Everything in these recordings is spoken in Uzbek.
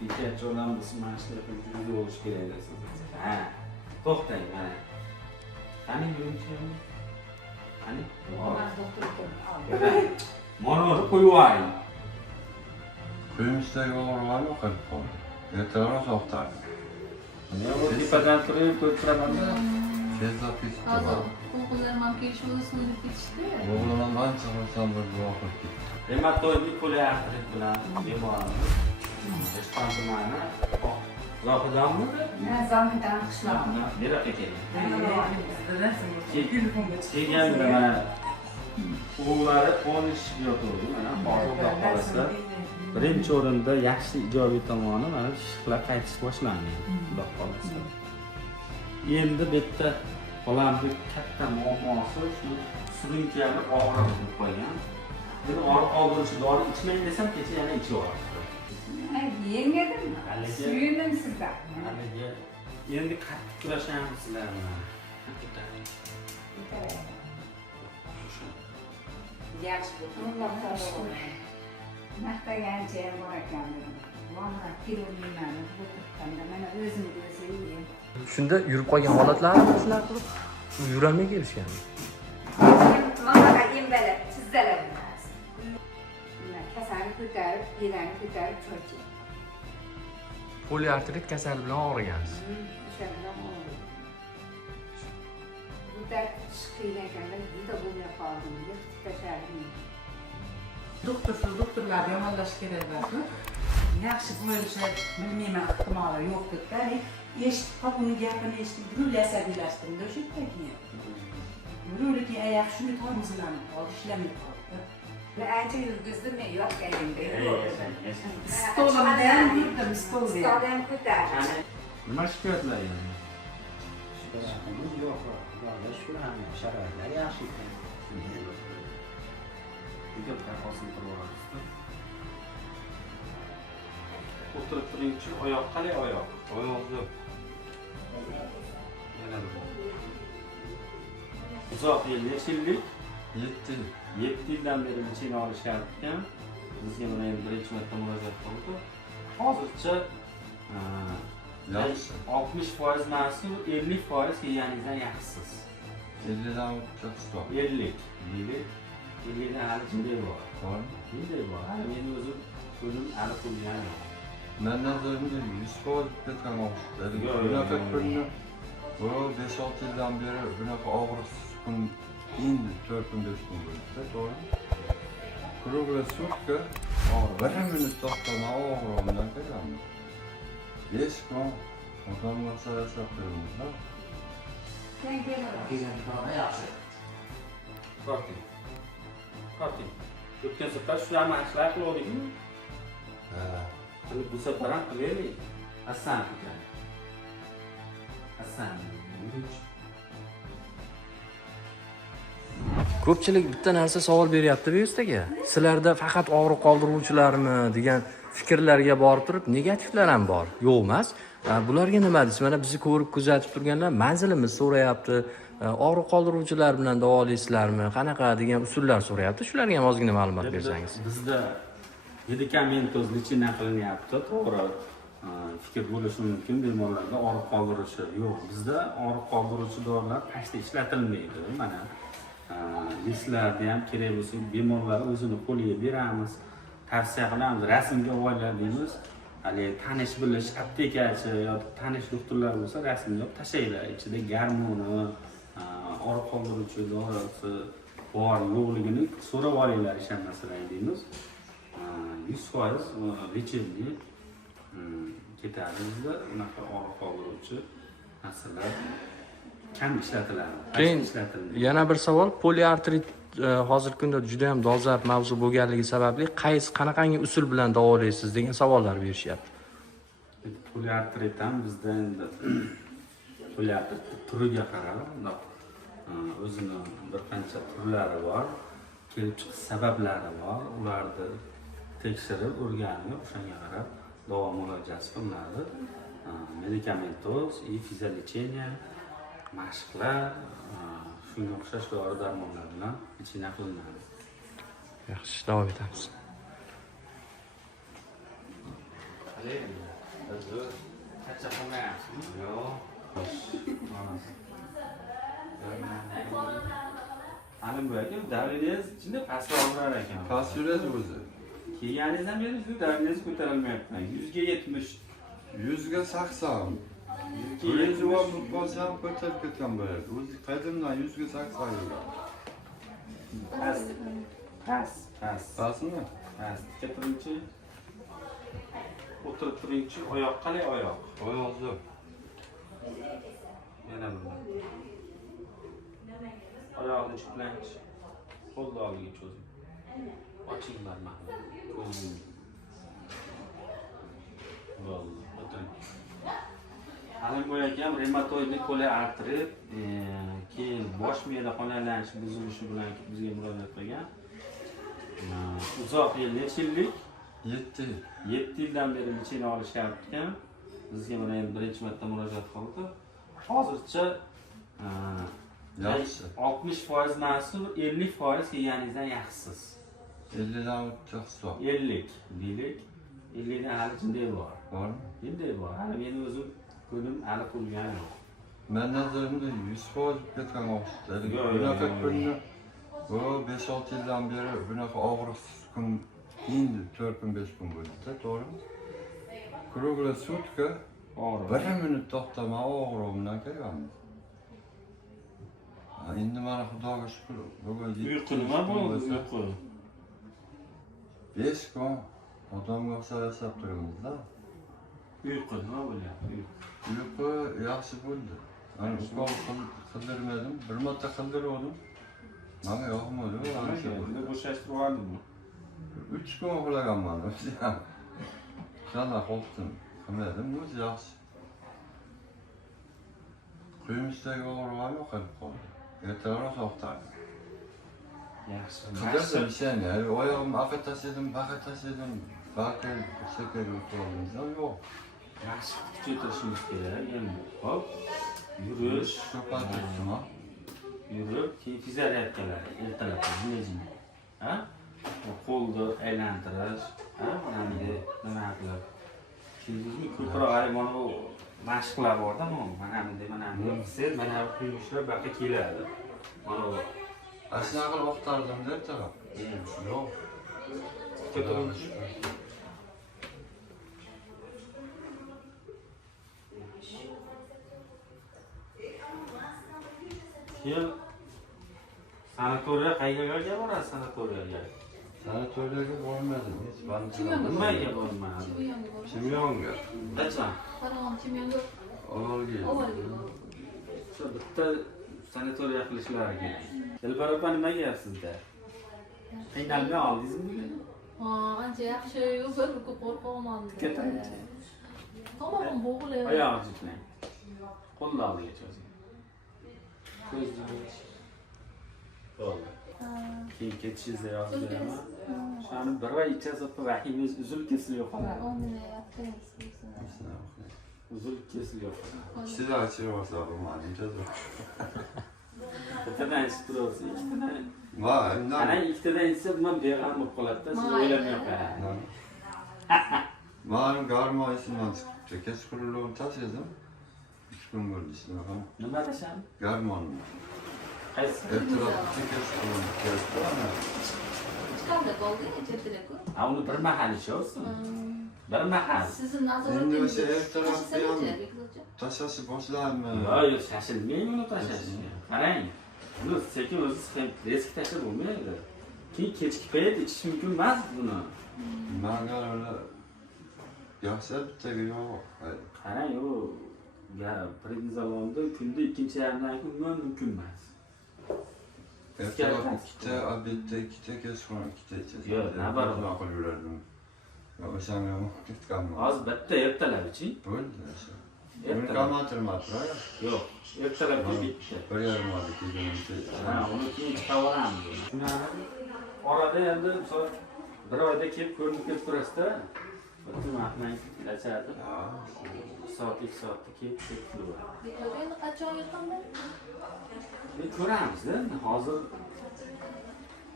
Dikkat mashina qilib bo'lish kerak dersiz. Ha. To'xtang mana. Qani yurishim? Qani? Mana qo'yib yuboring. Kuyimizda yo'g'irlarni qilib qo'ydi. Ertaroq to'xtadi. Tepadan turib ko'rsatamanmi? Tezda ketdi. Hozir o'g'illar ham kelishib so'nib ketishdi. O'g'lim ancha xursand bo'lib voqib ketdi. Rematoidlik qo'lyapti bilan bemorimiz. Eshitmadimmi? Zohidanmi? Ha, Zohidan qishloqni. Beraq ekan. Kelganda mana o'g'illari 10 yoturdi. Mana hozir qolasizlar. Birinchi o'rinda yaxshi ijobiy tomoni mana ishlar qaytish boshlandi. Xudo xolasa. Endi bitta bolamning katta muammosi shu surunkani og'riq bo'lib qolgan. Buni og'riq qoldiruvchi dori ichmang desam, kecha yana ichyapti. Yengadim. Suyundim sizdan. Endi qattiq kurashamiz sizlarni. Yaxshi bo'ldi. Maqtagancha ham bor ekan. Valla kilolarni bo'tibda mana o'zim Shunda yurib qolgan holatlari sizlar qilib yurolmay kelishgan. Mamaga embalab, chizzalab. Kasalni ko'tarib, yelani ko'tarib cho'chib. Poliartrit kasali bilan og'rigansiz. O'sha bilan og'ridim. Bu dard chiqgan ekanda juda bo'lmay qoldim deb tashladim. Doktorlar yomonlash keraklarmi? Yaxshi bo'lishi bilmayman, ehtimoli yo'q deb-da. Eshitib qolib, gapini eshitib, bugun asabiylashdim o'sha yerda keyin. Bugun oyoq shunday tormizlanib qoldi, ishlamay qoldi. Ancha yurgizdim men yo'qganimda. Stolimda ham yurdim, stolda. Stoldan ko'tarib. Nima shikoyatlar endi? Shikoyatimiz yo'q. Xudoga shukr, hamma sharoitlar yaxshi ekan. Diqqatga hosil qilib o'tirib turingchi, oyoq qalay oyoq? Oyoq yo'q. Yana bir. Uzoq yil, necha yillik? 7 yil. 7 yildan beri mechina olishar ekan. Bizga mana endi birinchi marta murojaat qildi. Hozircha Yaxshi. 60% emas-ku, 50% kelganingizdan yaxshisiz. 50 dan o'tib stop. 50 dan hali jinday bor. Bormi? Jinday bor. Men o'zim hali qo'ygan yo'q. Men nazarimda 100% ketgan o'xshaydi. Yo'q, Bunaqa yo'q, kunni bu 5-6 yildan beri bunaqa og'riqsiz kun endi 4 kun 5 kun bo'ldi, to'g'rimi? Kruglay sutka bir minut to'xtamay og'riqdan kelganman. 5 kun odam masalasi qildim. Sen Kelgan yaxshi. Korting. O'tgan safar shu mashqlar qildik-ku. Hali bu safar ham qilaylik. Aslan ekan. Aslan. Ko'pchilik bitta narsa savol beryapti Beyustaga. Sizlarda faqat og'riq qoldiruvchilarmi degan fikrlarga borib turib, negativlar ham bor. Yo'q emas. Bularga nima deysiz? Mana bizni ko'rib kuzatib turganlar manzilimiz so'rayapti. Og'riq qoldiruvchilar bilan davolaysizlarmi? Qanaqa degan usullar so'rayapti. Shularga ham ozgina ma'lumot bersangiz. Bizda medikamentoz lichina qilinyapti, to'g'ri. Fikr bo'lishi mumkin bemorlarda og'riq qoldiruvchi yo'q. Bizda og'riq qoldiruvchi dorilar tashda ishlatilmaydi. Mana listlarda ham kerak bo'lsa bemorlar o'zini qo'liga beramiz. Tavsiya qilamiz, rasmga olinglar deymiz. Hali tanish bilish aptekachi yoki tanish doktorlar bo'lsa rasmga olib tashlaylar. Ichida gormoni, og'riq qoldiruvchi dorisi bor yo'qligini so'rab olinglar, ishonmasalar deymiz. 100% lechebniy ketadi bizda. Unaqa og'riq qoldiruvchi narsalar kam ishlatiladi. Keyin yana bir savol, poliartrit hozirgi kunda juda ham dolzarb mavzu bo'lganligi sababli qanaqangi usul bilan davolaysiz degan savollar berishyapti. Poliartrit ham bizda endi poliartrit turiga qarab, o'zini bir qancha turlari bor, kelib chiqish sabablari bor. Ularni tekshirib, o'rganib, o'shanga qarab davo muolajasi qilinadi. Medikamentoz, fiziolecheniya, mashqlar, shunga o'xshash dori darmonlar bilan lecheniya qilinadi. Yaxshi, davom etamiz. Charchamayapsizmi? Yo'q. Halim bu aka, davringiz ichida pastroq urar ekan. Past yuradi o'zi. Kelganingizdan beri sizni davringiz ko'tarilmayapti. 100 ga 70. 100 ga 80. 100 ga Birinchi 70. vaqt bo'lsam ko'tarib ketgan bo'ladi. O'zi qadimdan 100 ga 80 yuradi. Past. Pastmi? Pastga turingchi. O'tirib turingchi. Oyoq qalay oyoq? Oyoq zo'r. Yana bunday. Oyoqni chuplanchi. Qo'lni oldiga cho'zing. Oching barmoqni. Ko'zingizni. Bo'ldi. O'tiring. Halim bu ham reumatoidni qo'li artrib, keyin bosh miya qonlanishi buzilishi bilan bizga murojaat qilgan. Uzoq yil, necha yillik? 7 yil. 7 yildan beri licheni olishyapti ekan. Bizga mana endi birinchi marta murojaat qildi. Hozircha Yaxshi. 60% mas'ul, 50% kelganingizdan yaxshisiz. 50 dan o'tdi hisob. 50 deylik. 50 dan hali jinday bor. Bormi? Jinday bor. Hali meni o'zim ko'zim hali qurgan yo'q. Men nazarimda 100% ketgan o'xshaydi. Yo'q, Bunaqa yo'q, kunni bu 5-6 yildan beri bunaqa og'riqsiz kun endi 4 kun 5 kun bo'ldi-da, to'g'rimi? Kruglya sutka Og'riq. 1 minut to'xtamay og'riqdan kelganmiz. Endi mana Xudoga shukr, bugun Uyqu nima bo'ldi? Uyqu. 5 kun odamga o'xshab yashab turibmiz-da. Uyqu nima bo'lyapti? Uyqu yaxshi bo'ldi. Mana ukol qildirmadim, bir marta qildirdim. Menga yoqmadi, ancha bo'ldi. Bo'shashtirib yubordingmi? 3 kun uxlaganman o'zi ham. Shana qo'rqdim. Qilmadim, o'zi yaxshi. Quymishdagi og'riqlar yo'qolib qoldi. Ertaroq to'xtadi. Yaxshi. Qidirdim seni, oyog'imni aqqa tashladim, baqa tashladim. Balki shekar o'tirdim, yo'q. Yaxshi kuchaytirishimiz kerak endi. Hop. Yurish, Ko'paytirdim, ha. yurib, keyin fizioterapiyalar ertalab jinni. Ha? Qo'lni aylantirish, ha? Mana nima qilib. Tushundingizmi? Ko'proq hali mana bu mashqlar bor-da, mana bunday qilsangiz, mana bu yumushlar bu yoqqa keladi. Mana bu. Ashuna qilib o'qtardim deb taraf. Yo'q. Ko'tarinchi. Keyin sanatoriya qayerga borasiz sanatoriyaga? Sanatoriyaga bormadim, hech bandalar. Nimaga bormadi? Chimyonga. Qachon? Avvalgi. Shu bitta sanatoriya qilishlari kerak. Dilbar opa nima deyapsizda? Qiynalmay oldingizmi? ancha yaxshi bir qo'rqa olmadim. Ko'tarinchi. Tomog'im bo'g'ilib. Oyoq jiplang. Qo'lni oldiga cho'zing. Ko'zingiz. Bo'ldi. Keyin ketishingizni yozib beraman. Shuni bir oy ichasiz vahimingiz uzilib kesilib yo'qoladi. Uzilib kesilib yo'qoladi. Sizlar chiroqsa bo'lmadi, ijoza. Bittadan ichib turasiz, ikkitadan. Va, Ana ikkitadan ichsa nima beg'am bo'lib qoladi-da, siz o'ylamay qo'yasiz. men garmon esimdan chiqibdi. Kechqurun tashladim. 3 kun bo'ldi ishladim. Nima desam? Garmon. Qaysi? Ertalab kechqurun keldi. Chiqamda qoldi, chetda-ku. Ha, uni bir mahal ishlayapsiz. Bir mahal. Sizni Endi nazoratingiz. o'sha ertalabda ham tashlashni boshlaymi? Yo'q, shashilmang uni tashlashga. Qarang. Uni sekin o'zi risk tashlab bo'lmaydi. Keyin kechki payt ichish mumkin emas buni. Menga ular yaxshi bittaga yo'q. Qarang, u prednizolonni kunda ikkinchi yarmidan kundan mumkin emas. Ertalab 2ta, obedda 2ta, kechqurun 2ta ichasan. Yo'q, navbat qilib yurardim. O'shanga ketganman. Hozir bitta ertalab iching. Bo'ldi o'sha. Buni Ertalab. kamaytirmadilar. Yo'q, ertalabga bitta. 1,5 oyda kelganimcha. Ha, uni keyin chiqavoramiz. Tushunarli? Orada endi misol bir oyda kelib ko'rinib kelib turasizda. Butun vaqtdan ilachadi. Soat 2 soatda kelib turadi. Endi qachon yiqildi? Ko'ramiz-da.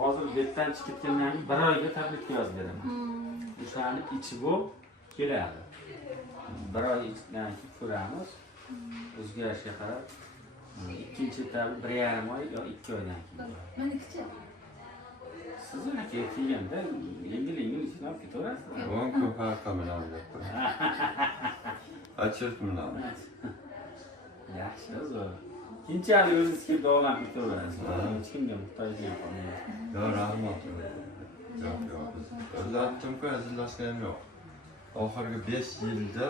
Hozir betdan chiqib ketgandan keyin bir oyga taklif yozib beraman. O'shani ichib keladi. Bir oy ichidan ko'ramiz. O'zgarishga qarab ikkinchi etap 1,5 oy yo 2 oydan keyin. Menikichi? Siz uni kelganda yengil sinab ketaverasiz. 10 kun farqi bilan gapir. Achirt bilan. Yaxshi, zo'r. Keyinchalik o'zingiz kelib davom etaverasiz. Hech kimga muhtoj bo'lmaysiz. Yo, rahmat. Yo'q. Biz aytdim-ku, hazillashgan ham yo'q. Oxirgi 5 yilda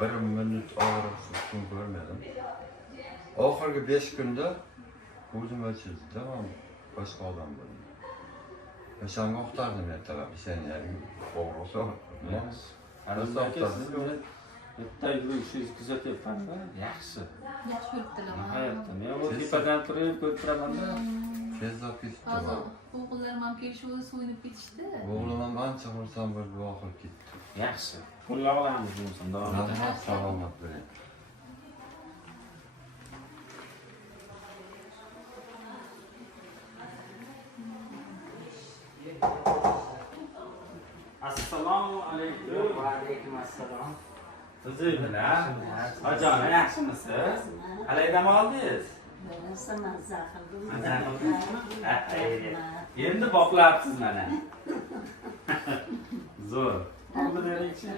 1 minut og'riqsiz kun ko'rmadim. Oxirgi 5 kunda o'zim ochildi, tamam. Boshqa odam bo'ldi. O'shanga o'xtardim ertalab, sen yarim og'riqsa. Ertaga ishingizni kuzatyapman. Yaxshi. Yaxshi yuribdilar. Hayotda men o'z tepadan turib ko'rib turaman-da. Tezda ketdi. Hozir o'g'illarim ham kelishib so'yinib ketishdi. O'g'lim ham ancha xursand bo'ldi, oxir ketdi. Yaxshi. Qo'llab olamiz bo'lsin, davom etamiz. Rahmat, salomat bo'ling. Assalomu alaykum. Va alaykum assalom. O'zi bilan. Hojon, yaxshimisiz? Qalay dam oldingiz? Mazza qildim. Endi boqlabsiz mana. Zo'r. Oldi beringchi.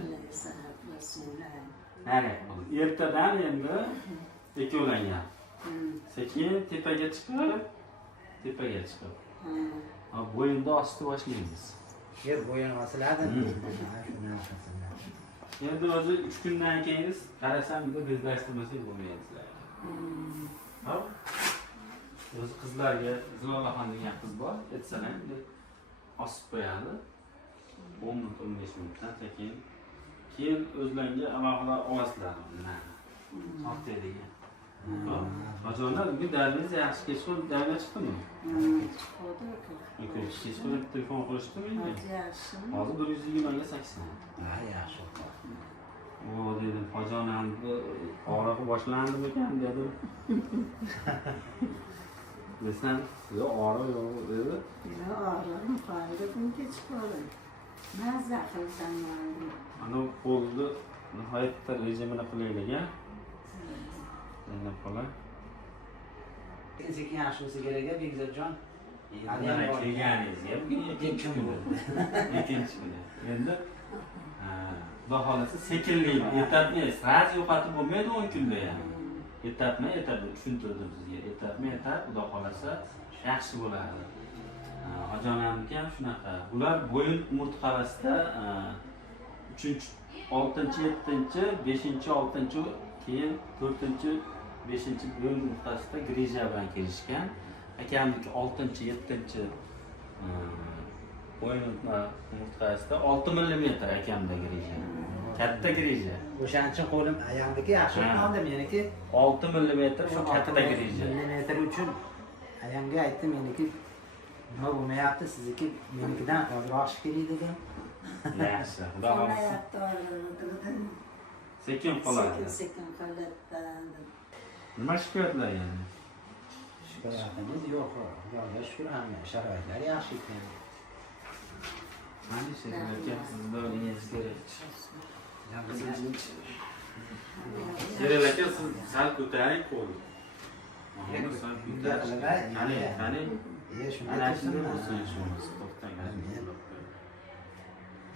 Mana, ertadan endi ikkovlangan. Sekin tepaga chiqib. Bo'yinda osti boshlaymiz. Yer bo'yin osiladimi? Endi o'zi 3 kundan keyin qarasam bu bezlashtirmasak bo'lmaydi sizlar. Hop. O'zi qizlarga Zilolaxon degan qiz bor, aytsalar endi osib qo'yadi. 10 minut 15 minutdan keyin o'zlariga alohida olasizlar. Soxta degan. Hojonlar, bugun darmingiz yaxshi kechqurun darga chiqdimi? Kechqurun telefon qilishdimi endi? Hozir 120 ga 80. Ha, yaxshi. O dedim, hojonamni og'rig'i boshlandimi ekan dedim. Desam, yo'q, og'riq yo'q dedi. Ağrım fayda gün geçiyorum. Mazza qilsam mayli. Ana qo'lni nihoyatda rejimini qilaylik a. Endi qo'la. Sekin yaxshi bo'lsa kerak, Bekzodjon. Mana kelganingizga bugun ikkinchi kuni. Endi Xudo xolasa sekinlik, etapni sraz yo'qotib bo'lmaydi 10 kunda ham. Etapma tushuntirdim sizga. Etapma Xudo xolasa yaxshi bo'ladi. Hojonamniki ham shunaqa. Bular bo'yin umurtqasida 3-6, 7, 5, 6, keyin 4, 5 bo'yin umurtqasida grija bilan kelishgan. Akamniki 6, 7 bo'yin umurtqasida 6 mm akamda grija. Katta grija. O'shaning uchun qo'lim ayamniki yaxshi qoldi, meniki 6 mm shu katta grija. millimetr uchun ayamga aytdim, meniki nima bo'lmayapti, sizniki menikidan ozroq kerak dedim. Yaxshi, xudo xolasa. Sekin qoladi. Sekin qoladi. Nima shikoyatlar yani? Shikoyatimiz yo'q. Xudoga shukr, hamma sharoitlar yaxshi ekan. Mana shu aka sizda o'zingiz kerak. Kerak aka siz sal ko'taring qo'lni. Mana sal ko'taring. Qani. Shuni Ana aytdim. shunday bo'lsin shunisi to'xtang.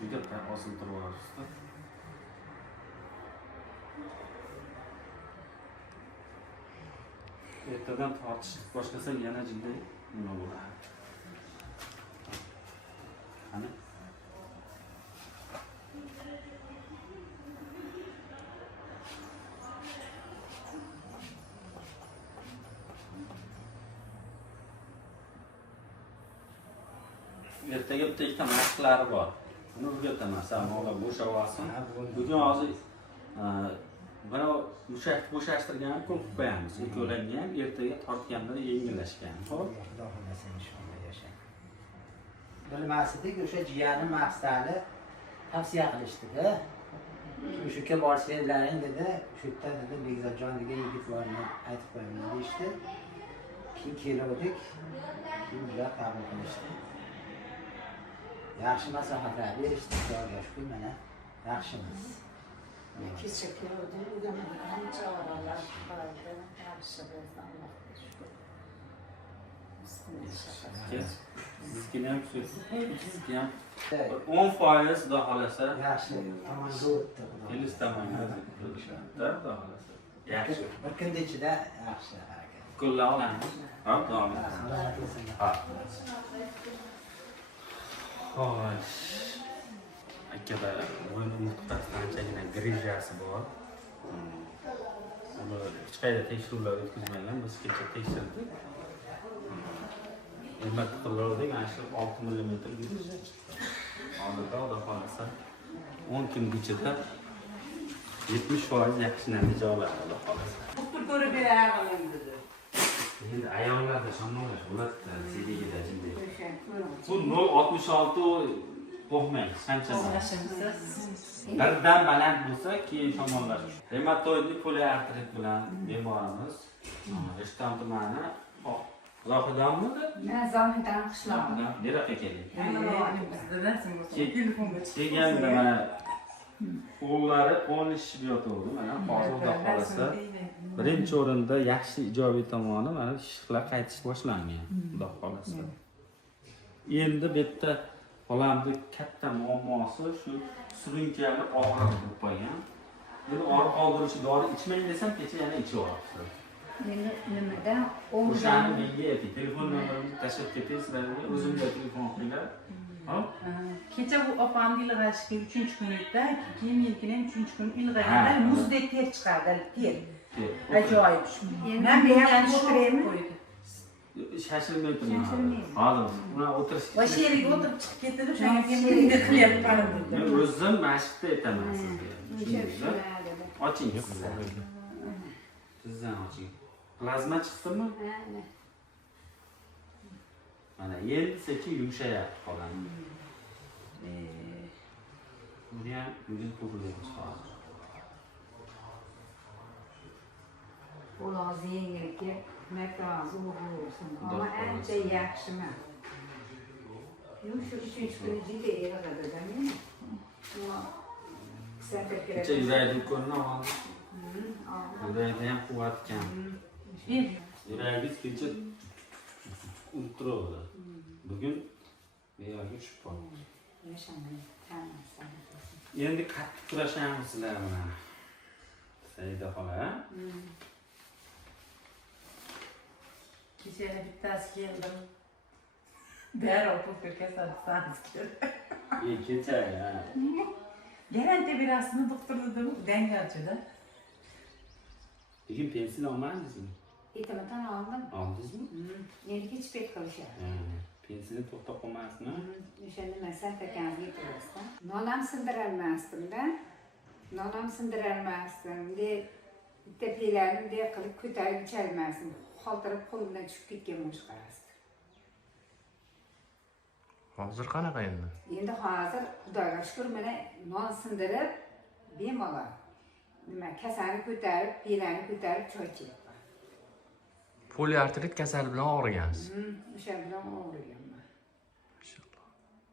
Juda osiltirib yuborasiz-da. Ertadan tortish boshlasak yana jilday nima bo'ladi? Qani? Ertaga bitta ikkita mashqlari bor. Buni o'rgataman, samolar bo'shab olsin. Bugun hozir mana bo'shashtirgan ko'p qo'yamiz. Ikkovlangan, ertaga tortganda yengillashgan. Xo'p? Xudo xolasa inshaalloh yashang. Bilmas edik, o'sha jiyanim maqsadi tavsiya qilishdi-da. O'sha borsanglaring dedi, shu yerda dedi Bekzodjon degan yigit bor, men aytib qo'yaman deyishdi. Keyin keldik, keyin ular qabul qilishdi. Yaxshi maslahatlar berishdi, Xudoga shukr, mana yaxshimiz. Kecha keldim, uyamadan choralar qildi. Yaxshi bizdan Allohga shukr. Sizga ham shu. Sizga ham 10% xudo xolasa. Yaxshi, tomonga o'tdi. Elis tomonga xudo xolasa. Yaxshi. Bir kun ichida yaxshi harakat. Qo'llar olamiz. Ha, davom etamiz. Salomat bo'lsin. Xo'sh. Akada bo'yin muhtasidan anchagina grijasi bor. Uni hech qayerda tekshiruvlar o'tkazmagan, biz kecha tekshirdik. Hurmat qildik, mana shu 6 mm grija chiqdi. Hozirda xudo xolasa 10 kun ichida 70% yaxshi natija oladi xudo xolasa. Doktor ko'rib berardim dedi. Endi ayollarda shamollash bo'ladi, CDga jimlik. O'sha ko'ring. Bu 0.66 qo'rqmang, qanchasi? Yashimsiz. Birdan baland bo'lsa, keyin shamollash. Reumatoidli poliartrit bilan bemorimiz Rishton tumani Zohidanmidi? Men Zohidan qishloqim. Neraqa keling. Telefonga Kelganda mana qo'llari polni shishib yotuvdi. Mana hozir xudo xolasa birinchi o'rinda yaxshi ijobiy tomoni mana shishlar qaytish boshlangan. Xudo xolasa. Endi bu yerda xolamning katta muammosi shu surunkali og'riq bo'lib qolgan. Buni og'riq qoldiruvchi dori ichmang desam, kecha yana ichyapti. Endi nimadan O'shani menga ayting, telefon nomerimni tashlab ketasizlar, o'zimga telefon qilinglar. Hop. Kecha bu opamni ilg'ashga 3-kun o'tdi, keyin meniki ham 3-kun ilg'aganda muzdek ter chiqardi, ter. Ajoyib. Men bu ham shukrimni Shashilmay turman. Hozir buni o'tirish. Va sheriga o'tirib chiqib ketdi, o'shanga menga qilyapman. Men o'zim mashqda aytaman sizga. Oching sizlar. Sizdan oching. Plazma chiqdimi? Mana endi sekin yumshayapti xolam. Buni ham yuzni to'g'rilaymiz hozir. Uloz yengilga nafas o'g'irsin. Ama ancha yaxshiman. Shu 3 kun ichida erg'adida men. Kecha yuragim ko'rina hozir. Yuragida ham quvvat kam. Yuragingiz kecha ultradi. Bugun beyo'ga tushib qoldi. Endi qattiq kurashamiz sizlar bilan. Saida xola. Kecha yana bittasi keldim. Darrov pul kasalxonasiga keldi. Kecha ya. Garantiya berasini doktor dedim, dangalchida. Lekin pensiya olmadingizmi? Itamatdan oldim. Oldingizmi? Endi hech pek qilishadi. Pensiyani to'xtab qolmasmi? O'sha nima santakanga kirasdan. Nonam sindirolmasdim-da. Nonam sindirolmasdim. Bitta piylarni qilib ko'tarib icholmasdim. Xoltirib qo'limdan tushib ketgan bo'lish qarasdi. Hozir qanaqa endi? Endi hozir Xudoga shukr mana non sindirib bemalol. Nima kasalni ko'tarib, piylarni ko'tarib choy ichayapman. Poliartrit kasali bilan og'rigansiz. O'sha bilan og'riganman. Inshaalloh.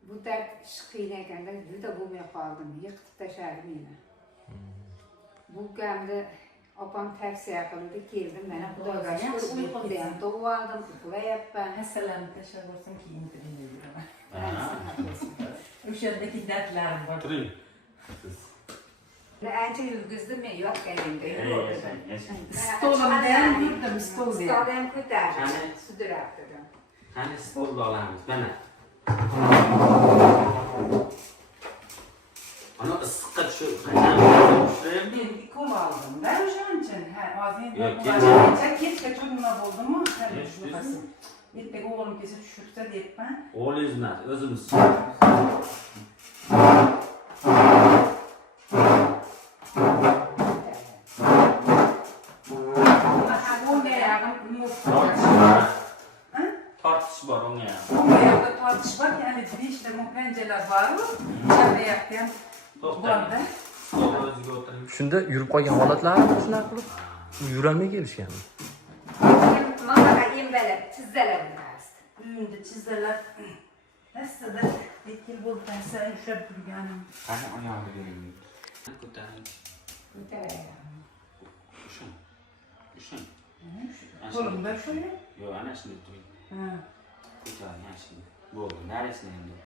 Bu dard qiyin ekanda juda bo'lmay qoldim. Yiqitib tashladi meni. Bu gamni opam tavsiya qildi, keldim. Mana Xudoga shukr uyqumda ham to'g'ri oldim, uxlayapman. Hassalamni tashlab bo'lsam keyin deyman. O'shandagi dardlarim bor. Turing. Ancha yurgizdim men yotganimda. Stolimda ham yurdim, stolda. Stolda ham ko'tardim. Sudrabdi. Qani stolni olamiz, mana. Ana issiqqa tushib, qanday Men ko'm oldim-da o'shancha. Ha, hozir Yo'q, kechgacha nima bo'ldimi? Ertaga o'g'lim kelsa tushirsa deyapman. O'g'lingiz emas, o'zimiz. Tortish bor unga. Yo'lda tortish bor, ya'ni 5 ta panjalar bor-ku. Chalayapti ham. To'xtang. O'ziga o'tiring. Shunda yurib qolgan holatlarni shunaqa qilib yurolmay kelishganmi? Mana embalab, tizzalab yurasdi. Uyimda chizzalar Aslida 2 yil bo'ldi sayin ushlab turganim. Qani oyog'ini bering. Ko'taring. Ko'taraveradi. Ushun. Ushun. Qo'limda shunday. Yo'q, ana shunday turing. Ha. Ko'taring, ana shunday. Bo'ldi, narisini endi.